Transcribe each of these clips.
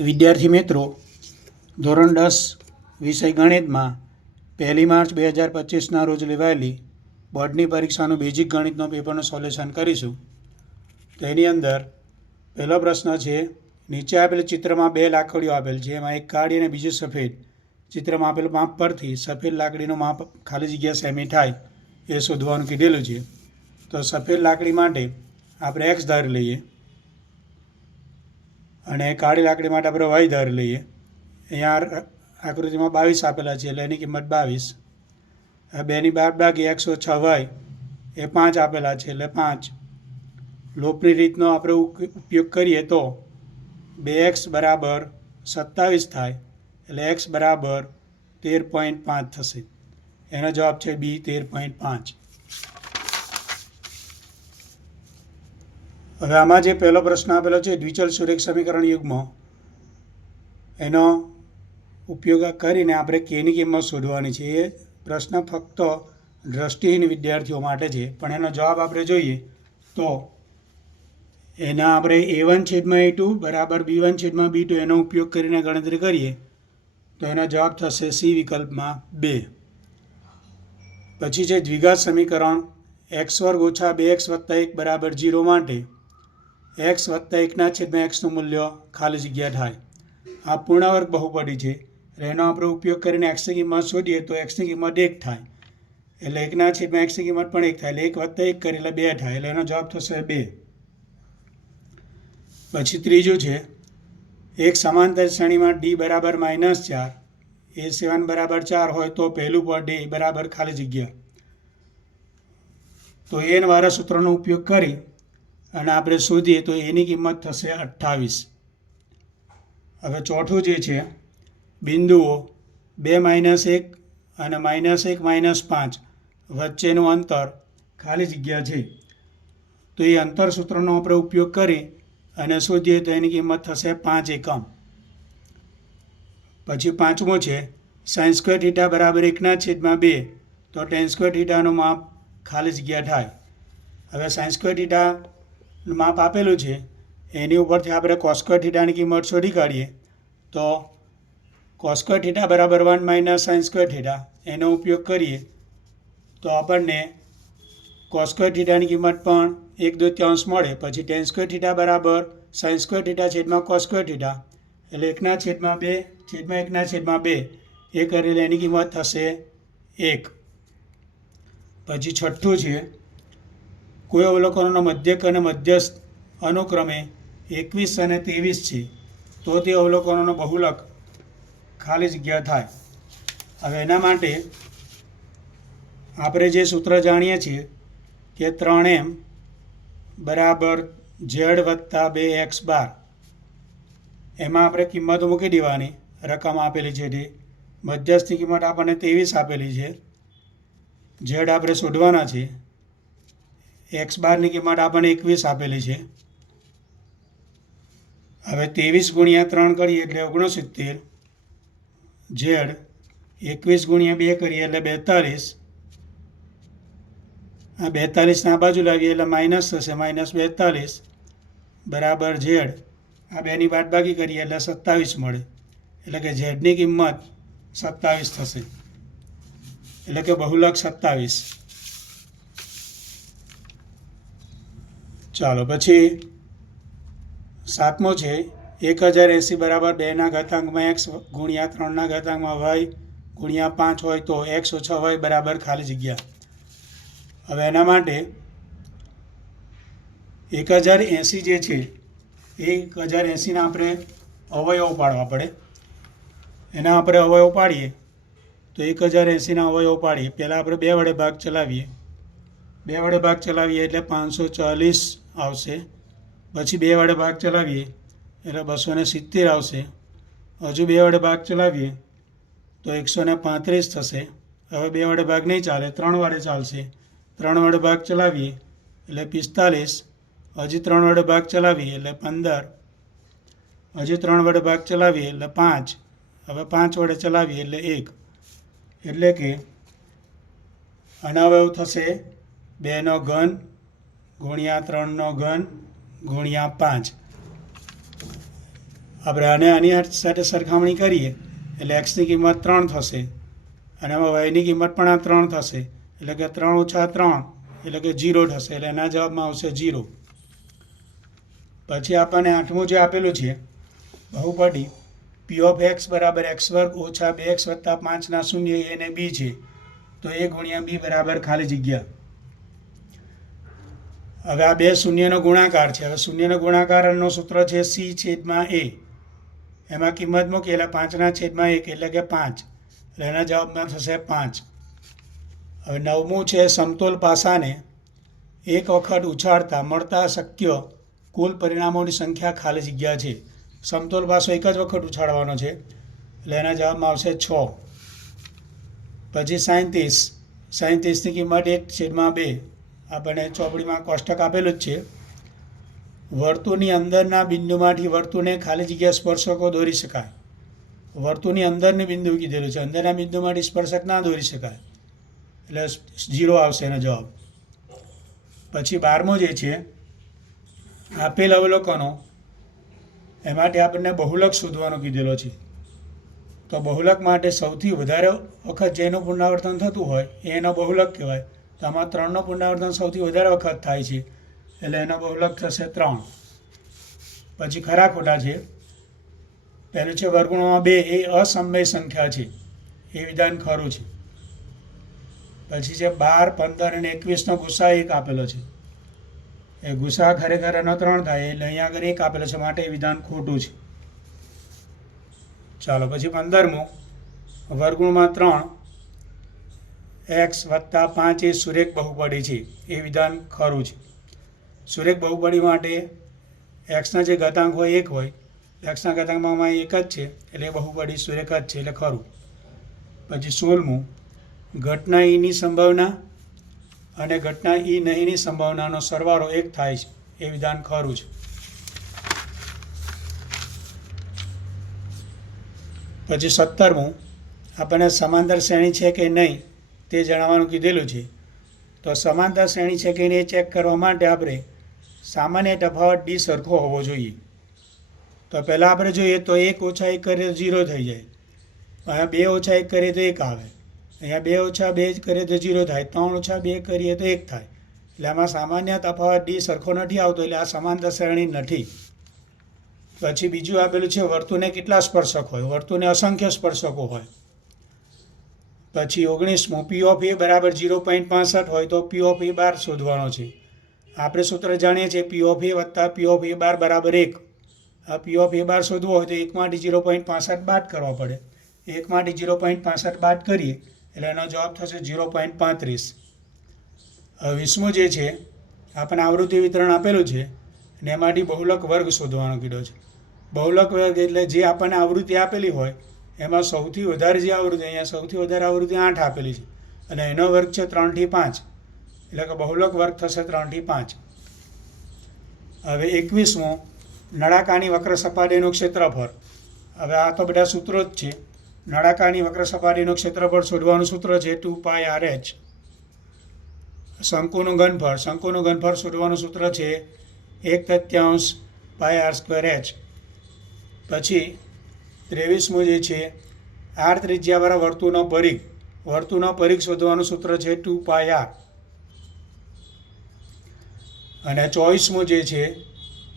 વિદ્યાર્થી મિત્રો, ધોરણ દસ, વિષય ગણિતમાં પહેલી માર્ચ બે હજાર પચીસના રોજ લેવાયેલી બોર્ડની પરીક્ષાનું બેઝિક ગણિતનો પેપરનું સોલ્યુશન કરીશું. તેની અંદર પહેલો પ્રશ્ન છે, નીચે આપેલ ચિત્રમાં બે લાકડીઓ આપેલ છે એમાં એક કાળી અને બીજી સફેદ. ચિત્રમાં આપેલ માપ પરથી સફેદ લાકડીનું માપ ખાલી જગ્યા સેમી થાય, એ શોધવાનું કીધેલું છે. તો સફેદ લાકડી માટે આપણે એક્સ ધારી લઈએ. અને કાળી લાકડી માટે આપણે વાય લઈએ. અહીંયા આકૃતિમાં બાવીસ આપેલા છે, એટલે એની કિંમત બાવીસ. બેની બાદ બાકી એકસો છ વાય, એ પાંચ આપેલા છે, એટલે પાંચ. લોપની રીતનો આપણે ઉપયોગ કરીએ તો બે એક્સ બરાબર સત્તાવીસ થાય, એટલે એક્સ બરાબર તેર પોઈન્ટ પાંચ થશે. એનો જવાબ છે બી, તેર પોઈન્ટ પાંચ. હવે આમાં જે પહેલો પ્રશ્ન આપેલો છે, દ્વિચલ સુરેખ સમીકરણ યુગમાં, એનો ઉપયોગ કરીને આપણે કેની કિંમત શોધવાની છે. એ પ્રશ્ન ફક્ત દ્રષ્ટિહીન વિદ્યાર્થીઓ માટે છે, પણ એનો જવાબ આપણે જોઈએ તો એના આપણે એ વન છેદમાં એ ટુ બરાબર બી વન છેદમાં બી ટુ એનો ઉપયોગ કરીને ગણતરી કરીએ તો એનો જવાબ થશે સી વિકલ્પમાં બે. પછી છે દ્વિઘાત સમીકરણ, એક્સ વર્ગ ઓછા બે એક્સ વત્તા એક બરાબર જીરો માટે. એક્સ વત્તા એકના છેદમાં એક્સનું મૂલ્ય ખાલી જગ્યા થાય. આ પૂર્ણાવર્ગ બહુપદી છે. એનો આપણે ઉપયોગ કરીને એક્સની કિંમત શોધીએ તો એક્સની કિંમત એક થાય. એટલે એકના છેદમાં એક્સની કિંમત પણ એક થાય. એટલે એક વત્તા એક કરી એટલે બે થાય. એટલે એનો જવાબ થશે બે. પછી ત્રીજું છે. એક સમાંતર શ્રેણીમાં ડી બરાબર માઇનસ ચાર. એ સેવન બરાબર ચાર હોય તો પહેલું પદ ડી બરાબર ખાલી જગ્યા. તો એન વાળા સૂત્રનો ઉપયોગ કરી અને આપણે શોધીએ તો એની કિંમત થશે અઠ્ઠાવીસ. હવે ચોથું જે છે, બિંદુઓ બે માઇનસ એક અને માઇનસ એક માઇનસ પાંચ વચ્ચેનું અંતર ખાલી જગ્યા છે. તો એ અંતર સૂત્રનો આપણે ઉપયોગ કરી અને શોધીએ તો એની કિંમત થશે પાંચ એકમ. પછી પાંચમો છે સાઇન સ્ક્વેર થીટા બરાબર એકના છેદમાં બે, તો ટેન સ્ક્વેર થીટાનું માપ ખાલી જગ્યા થાય. હવે સાઇન સ્ક્વેર થીટાનું માપ આપેલું છે, એની ઉપરથી આપણે કોસ્ક્વેર થીટાની કિંમત શોધી કાઢીએ. તો કોસ્ક્વેર થીટા બરાબર one minus sine square theta એનો ઉપયોગ કરીએ. તો આપણને કોસ્ક્વેર થીટાની કિંમત પણ એક દૂત્યાંશ મળે, પછી ટેન સ્ક્વેર થીટા બરાબર સાઇન સ્ક્વેર થીટા છેદમાં કોસ્ક્વેર થીટા એટલે એકના છેદમાં બે, છેદમાં એકના છેદમાં બે, એ કરેલી એની કિંમત થશે એક. પછી છઠ્ઠું છે કોઈ અવલોકનોનો મધ્યક અને મધ્યસ્થ અનુક્રમે એકવીસ અને ત્રેવીસ છે, તો તે અવલોકનોનો બહુલક ખાલી જગ્યા થાય. હવે એના માટે આપણે જે સૂત્ર જાણીએ છીએ કે ત્રણ એમ બરાબર ઝેડ વત્તા બે એક્સ બાર. એમાં આપણે કિંમતો મૂકી દેવાની, રકમ આપેલી છે તે. મધ્યસ્થની કિંમત આપણને ત્રેવીસ આપેલી છે. ઝેડ આપણે શોધવાના છે. એક્સ બારની કિંમત આપણને એકવીસ આપેલી છે. હવે ત્રેવીસ ગુણ્યા ત્રણ કરીએ એટલે ઓગણસિત્તેર. ઝેડ એકવીસ ગુણ્યા બે કરીએ એટલે બેતાલીસ. આ બેતાલીસને આ બાજુ લાવીએ એટલે માઇનસ થશે, માઇનસ બેતાલીસ. બરાબર ઝેડ. આ બેની બાદબાકી કરીએ એટલે સત્તાવીસ મળે. એટલે કે ઝેડની કિંમત સત્તાવીસ થશે. એટલે કે બહુલક સત્તાવીસ. ચાલો પછી સાતમો છે એક હજાર એંસી બરાબર બેના ઘાતાંકમાં એક્સ ગુણ્યા ત્રણના ઘાતાંકમાં વાય ગુણ્યા પાંચ હોય તો એક્સ ઓછા વાય બરાબર ખાલી જગ્યા. હવે એના માટે એક હજાર એંસી જે છે એક હજાર એંસીના આપણે અવયવો પાડવા પડે. એના આપણે અવયવો પાડીએ તો એક હજાર એંસીના અવયવ પાડીએ પહેલાં આપણે બે વડે ભાગ ચલાવીએ. બે વડે ભાગ ચલાવીએ એટલે પાંચસો ચાલીસ આવશે. પછી બે વડે ભાગ ચલાવીએ એટલે બસો ને સિત્તેર આવશે. હજુ બે વડે ભાગ ચલાવીએ તો એકસો ને પાંત્રીસ થશે. હવે બે વડે ભાગ નહીં ચાલે, ત્રણ વડે ચાલશે. ત્રણ વડે ભાગ ચલાવીએ એટલે પિસ્તાલીસ. હજી ત્રણ વડે ભાગ ચલાવીએ એટલે પંદર. હજી ત્રણ વડે ભાગ ચલાવીએ એટલે પાંચ. હવે પાંચ વડે ચલાવીએ એટલે એક. એટલે કે અને અનાવયવ થશે બેનો ઘન, ગુણ્યા ત્રણનો ઘન, ગુણ્યા પાંચ. આપણે આને આની સાથે સરખામણી કરીએ, એટલે એક્સની કિંમત ત્રણ થશે. અને આમાં વાયની કિંમત પણ આ ત્રણ થશે. એટલે કે ત્રણ ઓછા ત્રણ, એટલે કે જીરો થશે, એટલે એના જવાબમાં આવશે જીરો પછી આપણને આઠમું જે આપેલું છે બહુપટી પી ઓફ એક્સ બરાબર એક્સ વર્ગ ઓછા બે એક્સ વત્તા પાંચના શૂન્ય એને બી છે. તો એ ગુણ્યા બી બરાબર ખાલી જગ્યા. હવે આ બે શૂન્યનો ગુણાકાર છે. હવે શૂન્યનો ગુણાકારનો સૂત્ર છે સી છેદમાં એ એમાં કિંમત મૂકેલા પાંચના છેદમાં એક એટલે કે પાંચ. એટલે એના જવાબમાં થશે પાંચ. હવે નવમું છે સમતોલ પાસાને એક વખત ઉછાળતા મળતા શક્ય કુલ પરિણામોની સંખ્યા ખાલી જગ્યા છે. સમતોલ પાસો એક જ વખત ઉછાળવાનો છે. એટલે એના જવાબમાં આવશે છ. પછી સાયંતીસ સાયંતીસની કિંમત એક છેદમાં બે. આપણને ચોપડીમાં કોષ્ટક આપેલું જ છે. વર્તુળની અંદરના બિંદુમાંથી વર્તુળને ખાલી જગ્યા સ્પર્શકો દોરી શકાય. વર્તુળની અંદરની બિંદુ કીધેલું છે. અંદરના બિંદુમાંથી સ્પર્શક ના દોરી શકાય. એટલે ઝીરો આવશે એનો જવાબ. પછી બારમો જે છે, આપેલ અવલોકનો, એ માટે આપણને બહુલક શોધવાનો કીધેલો છે. તો બહુલક માટે સૌથી વધારે વખત જેનું પુનરાવર્તન થતું હોય, એનો બહુલક કહેવાય. તો આમાં ત્રણનો પુનરાવર્તન સૌથી વધારે વખત થાય છે. એટલે એનો બહુલક થશે ત્રણ. પછી ખરા ખોટા છે. પહેલું છે વર્ગુણોમાં બે, એ અસમય સંખ્યા છે. એ વિધાન ખરું છે. પછી છે બાર, પંદર અને એકવીસનો ગુસ્સા એક આપેલો છે. એ ગુસ્સા ખરેખર એનો ત્રણ થાય, એટલે અહીંયા આગળ એક આપેલો છે, માટે એ વિધાન ખોટું છે. ચાલો, પછી પંદરમું. વર્ગુણમાં ત્રણ. એક્સ વત્તા પાંચ એ સુરેખ બહુપડી છે. એ વિધાન ખરું છે. સુરેખ બહુપડી માટે એક્સના જે ઘાતાંક હોય એક હોય. એક્સના ઘાતાંકમાં એક જ છે. એટલે બહુપડી સુરેખ જ છે. એટલે ખરું. પછી સોળમું ઘટના ઈની સંભાવના અને ઘટના ઈ નહીંની સંભાવનાનો સરવાળો એક થાય છે. એ વિધાન ખરું છે. પછી સત્તરમું. આપણને સમાંતર શ્રેણી છે કે નહીં? તે જણાવવાનું કીધેલું છે. તો સમાનતા શ્રેણી છે કે નહીં એ ચેક કરવા માટે આપણે સામાન્ય તફાવત ડી સરખો હોવો જોઈએ. તો પહેલાં આપણે જોઈએ તો એક ઓછા એક કરીએ તો ઝીરો થઈ જાય. અહીંયા બે ઓછા એક કરીએ તો એક આવે. અહીંયા બે ઓછા બે કરીએ તો ઝીરો થાય. ત્રણ ઓછા બે કરીએ તો એક થાય. એટલે આમાં સામાન્ય તફાવત ડી સરખો નથી આવતો એટલે આ સમાનતા શ્રેણી નથી. પછી બીજું આપેલું છે વર્તુને કેટલા સ્પર્શક હોય? વર્તુને અસંખ્ય સ્પર્શકો હોય. પછી ઓગણીસમું પી ઓફ એ બરાબર ઝીરો પોઈન્ટ પાંસઠ હોય તો પી ઓફ એ બાર શોધવાનો છે. આપણે સૂત્ર જાણીએ છીએ પી ઓફ એ વત્તા પી ઓફ એ બાર બરાબર એક. આ પી ઓફ એ બાર શોધવો હોય તો એકમાંથી ઝીરો પોઈન્ટ પાંસઠ બાદ કરવા પડે. એકમાંથી ઝીરો પોઈન્ટ પાંસઠ બાદ કરીએ એટલે એનો જવાબ થશે ઝીરો પોઈન્ટ પાંત્રીસ. વીસમું જે છે, આપણને આવૃત્તિ વિતરણ આપેલું છે અને એમાંથી બહુલક વર્ગ શોધવાનો કીધો છે. બહુલક વર્ગ એટલે જે આપણને આવૃત્તિ આપેલી હોય એમાં સૌથી વધારે જે આવૃત્તિ, અહીંયા સૌથી વધારે આવૃત્તિ આઠ આપેલી છે. અને એનો વર્ગ છે ત્રણથી પાંચ. એટલે કે બહુલક વર્ગ થશે ત્રણથી પાંચ. હવે એકવીસમું નળાકાની વક્ર સપાટીનું ક્ષેત્રફળ. હવે આ તો બધા સૂત્રો જ છે. નળાકારની વક્ર સપાટીનું ક્ષેત્રફળ શોધવાનું સૂત્ર છે ટુ પાય આર એચ. શંકુનું ઘનફળ શંકુનું ઘનફળ શોધવાનું સૂત્ર છે એક તત્યાંશ પાય આર સ્ક્વેર એચ. પછી ત્રેવીસમું જે છે, આર ત્રિજ્યાવાળા વર્તુળનો પરિઘ વર્તુળનો પરિઘ શોધવાનું સૂત્ર છે ટુ પાય આર. અને ચોવીસમું જે છે,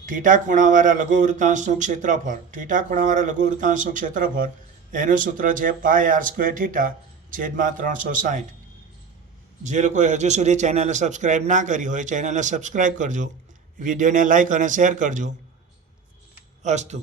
થીટા ખૂણાવાળા લઘુવૃત્તાંશનું ક્ષેત્રફળ, થીટા ખૂણાવાળા લઘુવૃત્તાંશનું ક્ષેત્રફળ, એનું સૂત્ર છે પાય આર સ્ક્વેર થીટા છેદમાં ત્રણસો સાઠ જે લોકોએ હજુ સુધી ચેનલને સબસ્ક્રાઈબ ના કરી હોય ચેનલને સબસ્ક્રાઈબ કરજો, વિડીયોને લાઈક અને શેર કરજો. અસ્તુ.